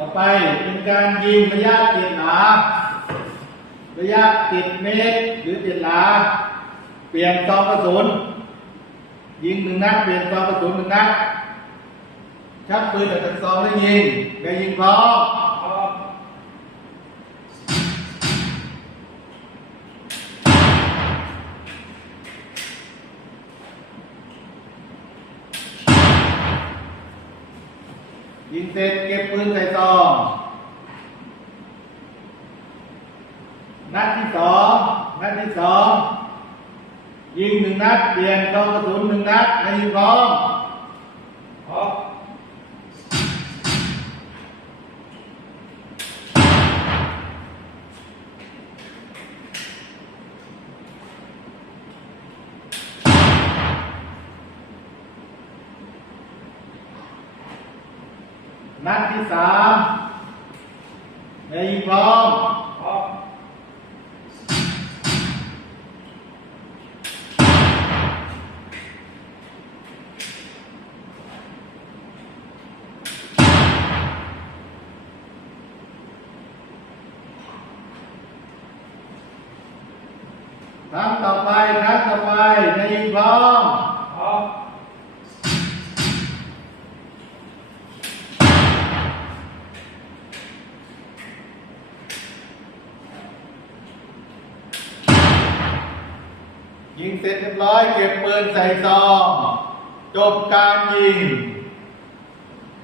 ต่อไปเป็นการยิงระยะเจ็ดหลา ระยะติดเมตรหรือเจ็ดหลา เปลี่ยนซองกระสุนยิงหนึ่งนัดเปลี่ยนซองกระสุนหนึ่งนัดชักปืนจากซองแล้วยิงแล้วยิงพร้อม ยิงเสร็จเก็บปืนใส่ซองนัดที่สองนัดที่สองยิงหนึ่งนัดเปลี่ยนกองกระสุนหนึ่งนัดให้ยิงพร้อม พร้อม นัดที่สามให้ยิงพร้อมพร้อมครั้งต่อไปครั้งต่อไปให้ยิงพร้อมพร้อม ยิงเสร็จเรียบร้อยเก็บปืนใส่ซอง จบการยิง